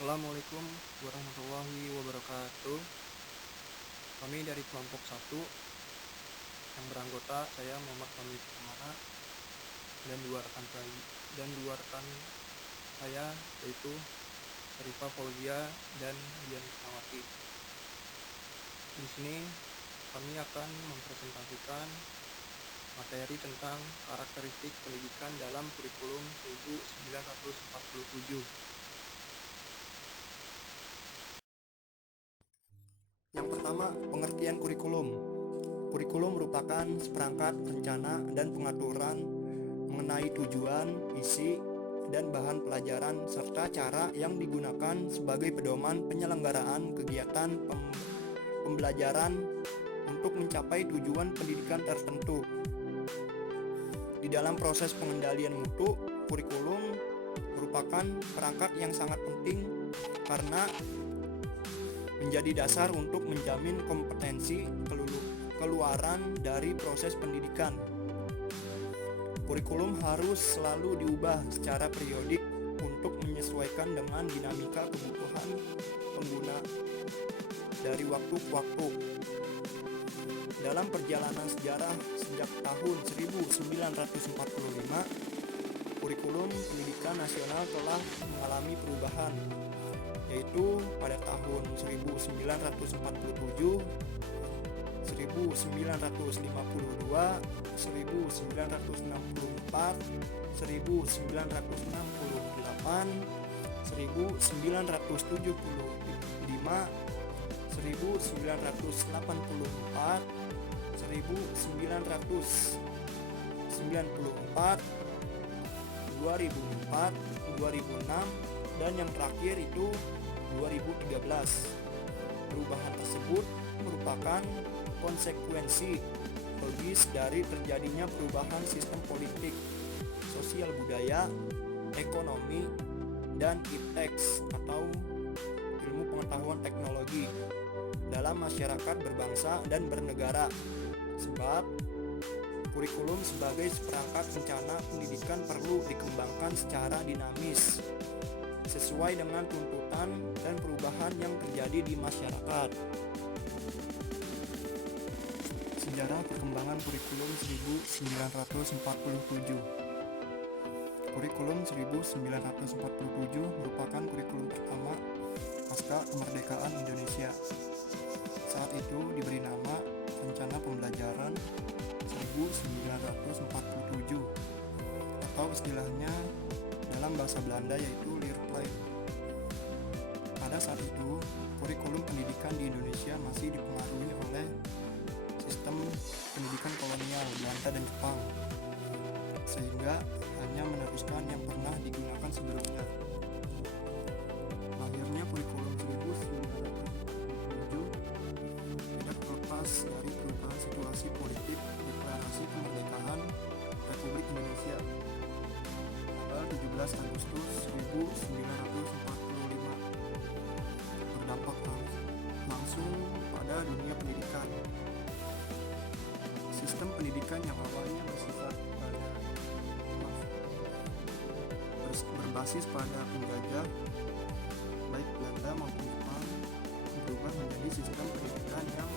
Assalamualaikum warahmatullahi wabarakatuh. Kami dari kelompok satu yang beranggota saya Muhammad Fahmi Pramana dan dua rekan saya yaitu Syarifah Fauzia dan Dian Ismawati. Di sini kami akan mempresentasikan materi tentang karakteristik pendidikan dalam kurikulum 1947. Yang pertama, pengertian kurikulum. Kurikulum merupakan seperangkat rencana dan pengaturan mengenai tujuan, isi, dan bahan pelajaran serta cara yang digunakan sebagai pedoman penyelenggaraan kegiatan pembelajaran untuk mencapai tujuan pendidikan tertentu. Di dalam proses pengendalian mutu, kurikulum merupakan perangkat yang sangat penting karena menjadi dasar untuk menjamin kompetensi keluaran dari proses pendidikan. Kurikulum harus selalu diubah secara periodik untuk menyesuaikan dengan dinamika kebutuhan pengguna dari waktu ke waktu. Dalam perjalanan sejarah sejak tahun 1945, kurikulum pendidikan nasional telah mengalami perubahan, yaitu pada tahun 1947, 1952, 1964, 1968, 1975, 1984, 1994, 2004, 2006, dan yang terakhir itu 2013. Perubahan tersebut merupakan konsekuensi logis dari terjadinya perubahan sistem politik, sosial budaya, ekonomi, dan ipteks atau ilmu pengetahuan teknologi dalam masyarakat berbangsa dan bernegara. Sebab kurikulum sebagai seperangkat rencana pendidikan perlu dikembangkan secara dinamis sesuai dengan tuntutan dan perubahan yang terjadi di masyarakat. Sejarah perkembangan kurikulum 1947. Kurikulum 1947 merupakan kurikulum pertama pasca kemerdekaan Indonesia. Saat itu diberi nama Rencana Pembelajaran 1947 atau istilahnya dalam bahasa Belanda yaitu Leerplan. Pada saat itu, kurikulum pendidikan di Indonesia masih dipengaruhi oleh sistem pendidikan kolonial Belanda dan Jepang, sehingga hanya meneruskan yang pernah digunakan sebelumnya. Lahirnya kurikulum 1947 tidak terlepas dari perubahan situasi politik deklarasi kemerdekaan Republik Indonesia tanggal 17 Agustus 1945, berdampak langsung pada dunia pendidikan. Sistem pendidikan yang awalnya berbasis pada penjajah baik Belanda maupun Jepang berubah menjadi sistem pendidikan yang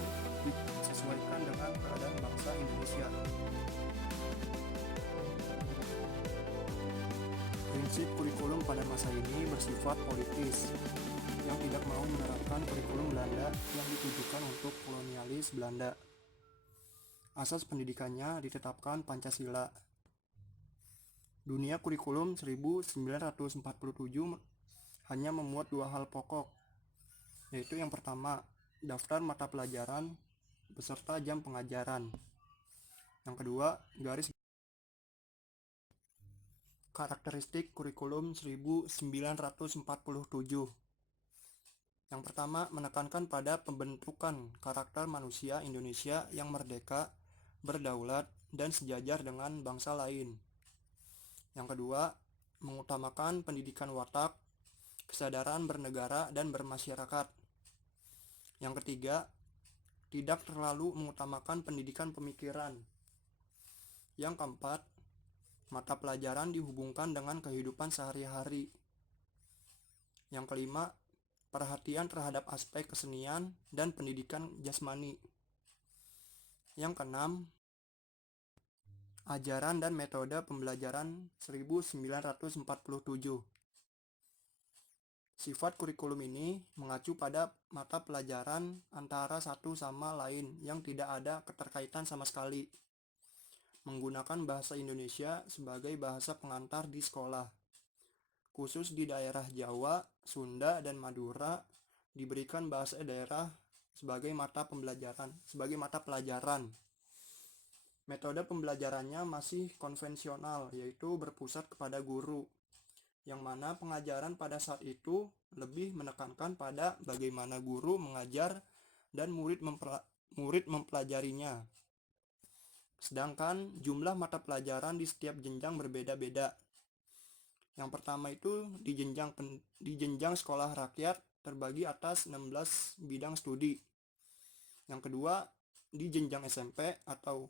disesuaikan dengan keadaan bangsa Indonesia. Prinsip kurikulum pada masa ini bersifat politis yang tidak mau menerapkan kurikulum Belanda yang ditujukan untuk kolonialis Belanda. Asas pendidikannya ditetapkan Pancasila. Dunia kurikulum 1947 hanya memuat dua hal pokok, yaitu yang pertama, daftar mata pelajaran beserta jam pengajaran. Yang kedua, garis karakteristik kurikulum 1947. Yang pertama, menekankan pada pembentukan karakter manusia Indonesia yang merdeka, berdaulat, dan sejajar dengan bangsa lain. Yang kedua, mengutamakan pendidikan watak, kesadaran bernegara dan bermasyarakat. Yang ketiga, tidak terlalu mengutamakan pendidikan pemikiran. Yang keempat, mata pelajaran dihubungkan dengan kehidupan sehari-hari. Yang kelima, perhatian terhadap aspek kesenian dan pendidikan jasmani. Yang keenam, ajaran dan metode pembelajaran 1947. Sifat kurikulum ini mengacu pada mata pelajaran antara satu sama lain yang tidak ada keterkaitan sama sekali. Menggunakan bahasa Indonesia sebagai bahasa pengantar di sekolah. Khusus di daerah Jawa, Sunda, dan Madura diberikan bahasa daerah sebagai mata pelajaran. Metode pembelajarannya masih konvensional, yaitu berpusat kepada guru, yang mana pengajaran pada saat itu lebih menekankan pada bagaimana guru mengajar dan murid mempelajarinya. Sedangkan jumlah mata pelajaran di setiap jenjang berbeda-beda. Yang pertama itu di jenjang sekolah rakyat terbagi atas 16 bidang studi. Yang kedua di jenjang SMP atau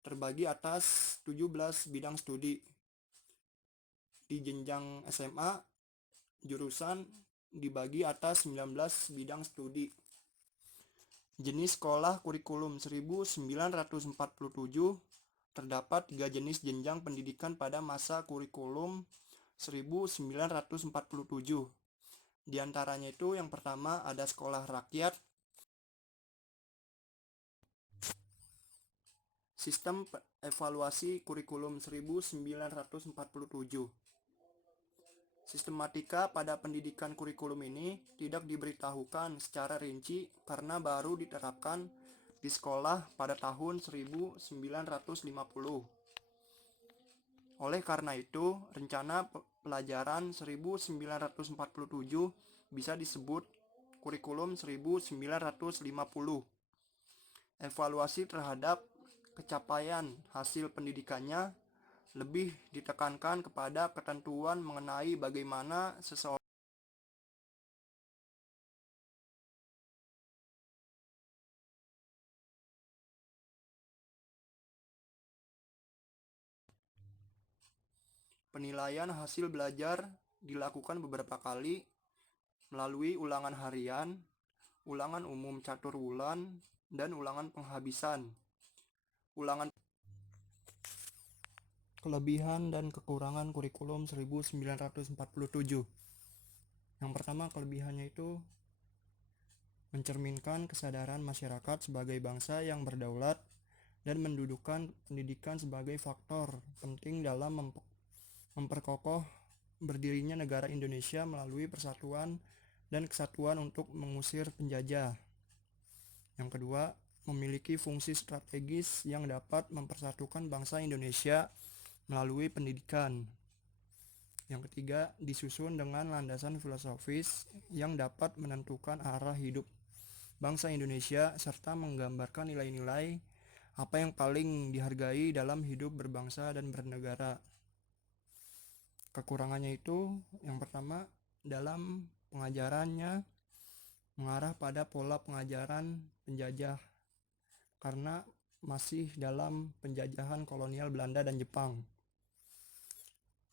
terbagi atas 17 bidang studi. Di jenjang SMA jurusan dibagi atas 19 bidang studi. Jenis sekolah kurikulum 1947 terdapat 3 jenis jenjang pendidikan pada masa kurikulum 1947. Di antaranya itu yang pertama ada sekolah rakyat. Sistem evaluasi kurikulum 1947. Sistematika pada pendidikan kurikulum ini tidak diberitahukan secara rinci karena baru diterapkan di sekolah pada tahun 1950. Oleh karena itu, rencana pelajaran 1947 bisa disebut kurikulum 1950. Evaluasi terhadap capaian hasil pendidikannya lebih ditekankan kepada ketentuan mengenai bagaimana seseorang penilaian hasil belajar dilakukan beberapa kali melalui ulangan harian, ulangan umum catur wulan, dan ulangan penghabisan. Kelebihan dan kekurangan kurikulum 1947. Yang pertama, kelebihannya itu mencerminkan kesadaran masyarakat sebagai bangsa yang berdaulat dan mendudukan pendidikan sebagai faktor penting dalam memperkokoh berdirinya negara Indonesia melalui persatuan dan kesatuan untuk mengusir penjajah. Yang kedua, memiliki fungsi strategis yang dapat mempersatukan bangsa Indonesia melalui pendidikan. Yang ketiga, disusun dengan landasan filosofis yang dapat menentukan arah hidup bangsa Indonesia serta menggambarkan nilai-nilai apa yang paling dihargai dalam hidup berbangsa dan bernegara. Kekurangannya itu yang pertama, dalam pengajarannya mengarah pada pola pengajaran penjajah karena masih dalam penjajahan kolonial Belanda dan Jepang.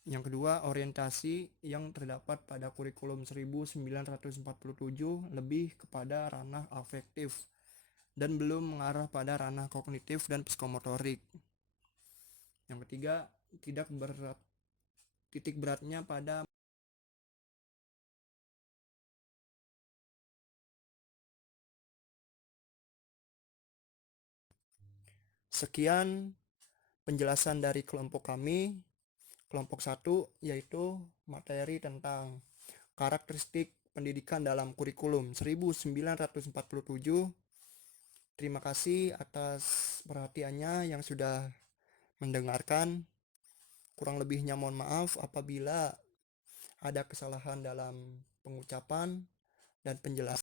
Yang kedua, orientasi yang terdapat pada kurikulum 1947 lebih kepada ranah afektif dan belum mengarah pada ranah kognitif dan psikomotorik. Yang ketiga, titik beratnya pada sekian penjelasan dari kelompok kami. Kelompok 1 yaitu materi tentang karakteristik pendidikan dalam kurikulum 1947. Terima kasih atas perhatiannya yang sudah mendengarkan. Kurang lebihnya mohon maaf apabila ada kesalahan dalam pengucapan dan penjelasan.